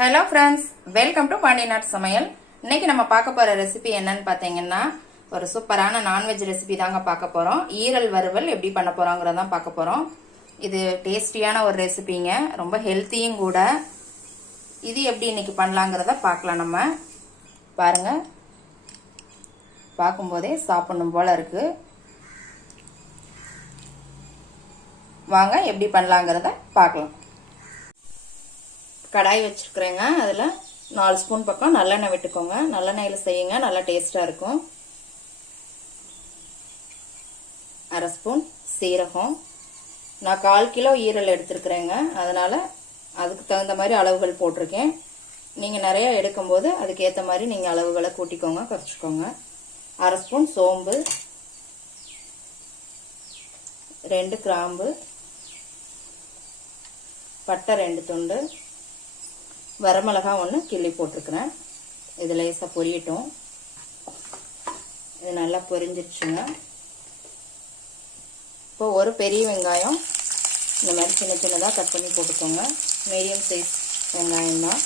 Hello friends, welcome to பாண்டியநாட் சமையல். இன்னைக்கு நம்ம பார்க்க போற ரெசிபி என்னன்னு பாத்தீங்கன்னா ஒரு சூப்பரான நான்வெஜ் ரெசிபி தாங்க பார்க்க போறோம். ஈரல் வறுவல் எப்படி பண்ண போறோங்கிறத பார்க்க போறோம். இது டேஸ்டியான ஒரு ரெசிபிங்க, ரொம்ப ஹெல்த்தியும் கூட. இது எப்படி இன்னைக்கு பண்ணலாங்கிறத பார்க்கலாம். நம்ம பாருங்க, பார்க்கும்போதே சாப்பிடணும் போல இருக்கு. வாங்க எப்படி பண்ணலாங்கிறத பார்க்கலாம். கடாய் வச்சிருக்கிறேங்க, அதில் 4 ஸ்பூன் பக்கம் நல்லெண்ணெய் விட்டுக்கோங்க. நல்லெண்ணெயில் செய்யுங்க, நல்லா டேஸ்டா இருக்கும். 1/2 ஸ்பூன் சீரகம். நான் 1/4 கிலோ ஈரல் எடுத்துருக்குறேங்க, அதனால அதுக்கு தகுந்த மாதிரி அளவுகள் போட்டிருக்கேன். நீங்கள் நிறைய எடுக்கும்போது அதுக்கு ஏற்ற மாதிரி நீங்கள் அளவுகளை கூட்டிக்கோங்க, குறைச்சிக்கோங்க. 1/2 ஸ்பூன் சோம்பு, 2 கிராம்பு, பட்டை 2 துண்டு, வரமிளகா 1 கிள்ளி போட்டிருக்கிறேன். இது லேசாக பொரியட்டும். இது நல்லா பொரிஞ்சிடுச்சுங்க. இப்போ ஒரு பெரிய வெங்காயம் இந்த மாதிரி சின்ன சின்னதாக கட் பண்ணி போட்டுக்கோங்க. மீடியம் சைஸ் வெங்காயம் தான்.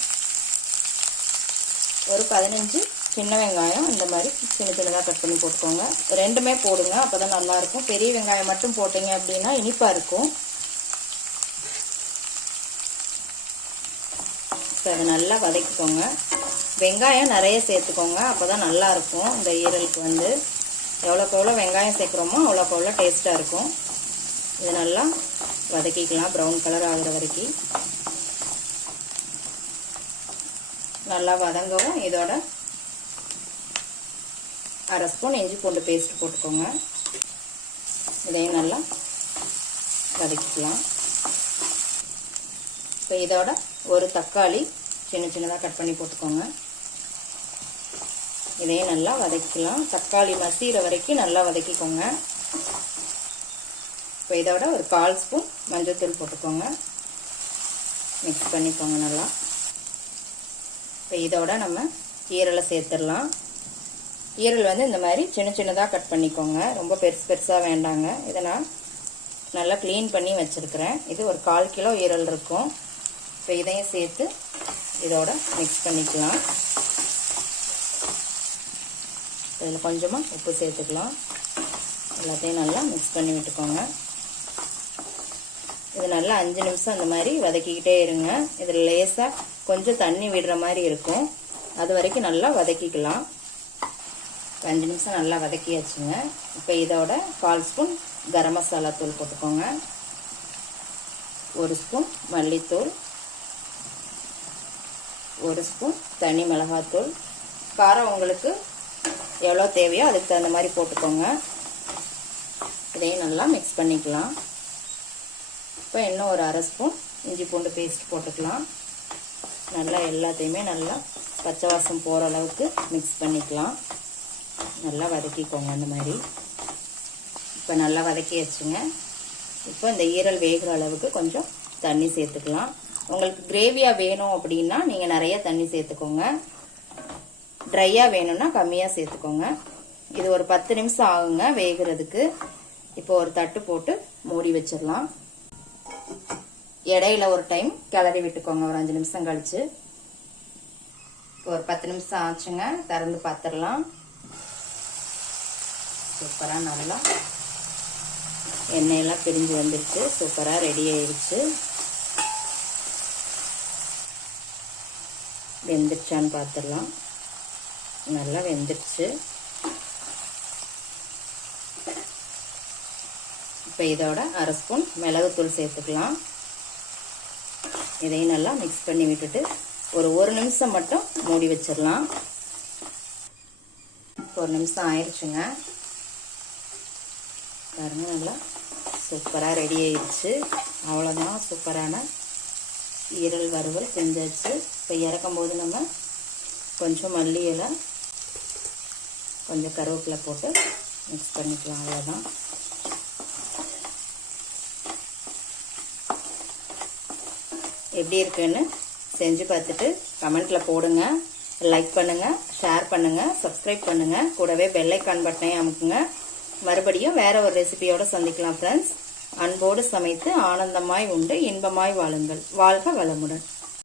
ஒரு 15 சின்ன வெங்காயம் இந்த மாதிரி சின்ன சின்னதாக கட் பண்ணி போட்டுக்கோங்க. ரெண்டுமே போடுங்க, அப்போ தான் நல்லாயிருக்கும். பெரிய வெங்காயம் மட்டும் போட்டிங்க அப்படின்னா இனிப்பாக இருக்கும். இப்போ அதை நல்லா வதக்கிக்கோங்க. வெங்காயம் நிறைய சேர்த்துக்கோங்க, அப்போ தான் நல்லா இருக்கும். இந்த ஈரலுக்கு வந்து எவ்வளோக்கு எவ்வளோ வெங்காயம் சேர்க்குறோமோ அவ்வளோக்கு எவ்வளோ டேஸ்ட்டாக இருக்கும். இது நல்லா வதக்கிக்கலாம், ப்ரௌன் கலர் ஆகுற வரைக்கும். நல்லா வதங்கவும் இதோட 1/2 ஸ்பூன் இஞ்சி பூண்டு பேஸ்ட் போட்டுக்கோங்க. இதையும் நல்லா வதக்கிக்கலாம். இப்போ இதோட ஒரு தக்காளி சின்ன சின்னதாக கட் பண்ணி போட்டுக்கோங்க. இதையும் நல்லா வதக்கிக்கலாம். தக்காளி மசிகிற வரைக்கும் நல்லா வதக்கிக்கோங்க. இப்போ இதோட ஒரு 1/4 ஸ்பூன் மஞ்சள்தூள் போட்டுக்கோங்க. மிக்ஸ் பண்ணிக்கோங்க நல்லா. இப்போ இதோட நம்ம ஈரலை சேர்த்துடலாம். ஈரல் வந்து இந்த மாதிரி சின்ன சின்னதாக கட் பண்ணிக்கோங்க, ரொம்ப பெருசு பெருசாக வேண்டாங்க. இதை நான் நல்லா க்ளீன் பண்ணி வச்சுருக்கிறேன். இது ஒரு 1/4 கிலோ ஈரல் இருக்கும். இப்போ இதையும் சேர்த்து இதோட மிக்ஸ் பண்ணிக்கலாம். இதில் கொஞ்சமாக உப்பு சேர்த்துக்கலாம். எல்லாத்தையும் நல்லா மிக்ஸ் பண்ணி விட்டுக்கோங்க. இது நல்லா 5 நிமிஷம் அந்த மாதிரி வதக்கிக்கிட்டே இருங்க. இதில் லேசாக கொஞ்சம் தண்ணி விடுற மாதிரி இருக்கும், அது வரைக்கும் நல்லா வதக்கிக்கலாம். 5 நிமிஷம் நல்லா வதக்கியாச்சுங்க. இப்போ இதோட 1/4 ஸ்பூன் கரம் மசாலா தூள் போட்டுக்கோங்க. 1 ஸ்பூன் மல்லித்தூள், 1 ஸ்பூன் தனி மிளகாத்தூள். காரம் உங்களுக்கு எவ்வளோ தேவையோ அதுக்கு தகுந்த மாதிரி போட்டுக்கோங்க. இதையும் நல்லா மிக்ஸ் பண்ணிக்கலாம். இப்போ இன்னும் ஒரு 1/2 ஸ்பூன் இஞ்சி பூண்டு பேஸ்ட் போட்டுக்கலாம். நல்லா எல்லாத்தையுமே நல்லா பச்சை வாசம் போகிற அளவுக்கு மிக்ஸ் பண்ணிக்கலாம். நல்லா வதக்கிக்கோங்க அந்த மாதிரி. இப்போ நல்லா வதக்கி வச்சுங்க. இப்போ இந்த ஈரல் வேகிற அளவுக்கு கொஞ்சம் தண்ணி சேர்த்துக்கலாம். உங்களுக்கு கிரேவியாக வேணும் அப்படின்னா நீங்கள் நிறைய தண்ணி சேர்த்துக்கோங்க. ட்ரையாக வேணும்னா கம்மியாக சேர்த்துக்கோங்க. இது ஒரு 10 நிமிஷம் ஆகுங்க வேகிறதுக்கு. இப்போ ஒரு தட்டு போட்டு மூடி வச்சிடலாம். இடையில ஒரு டைம் கிளறி விட்டுக்கோங்க ஒரு 5 நிமிஷம் கழிச்சு. இப்போ ஒரு 10 நிமிஷம் ஆச்சுங்க, திறந்து பார்த்துடலாம். சூப்பராக நல்லா எண்ணெயெல்லாம் பிரிஞ்சு வந்துடுச்சு. சூப்பராக ரெடி ஆயிடுச்சு. வெந்துடுச்சான்னு பார்த்துடலாம். நல்லா வெந்துடுச்சு. இப்போ இதோட 1/2 ஸ்பூன் மிளகுத்தூள் சேர்த்துக்கலாம். இதையும் நல்லா மிக்ஸ் பண்ணி விட்டுட்டு ஒரு 1 நிமிஷம் மட்டும் மூடி வச்சிடலாம். 1 நிமிஷம் ஆயிடுச்சுங்க. பாருங்க, நல்லா சூப்பராக ரெடி ஆயிடுச்சு. அவ்வளோதான், சூப்பரான ஈரல் வறுவல் செஞ்சாச்சு. இப்போ இறக்கும் போது நம்ம கொஞ்சம் மல்லி இலை, கொஞ்சம் கருவேப்பிலை போட்டு மிக்ஸ் பண்ணிக்கலாம். அவ்வளோதான். எப்படி இருக்குன்னு செஞ்சு பார்த்துட்டு கமெண்ட்டில் போடுங்க. லைக் பண்ணுங்கள், ஷேர் பண்ணுங்கள், சப்ஸ்கிரைப் பண்ணுங்கள். கூடவே பெல் ஐக்கான் பட்டனையும் அமுக்குங்க. மறுபடியும் வேற ஒரு ரெசிபியோட சந்திக்கலாம் ஃப்ரெண்ட்ஸ். அன்போடு சமைத்து ஆனந்தமாய் உண்டு இன்பமாய் வாழுங்கள். வாழ்க வளமுடன்.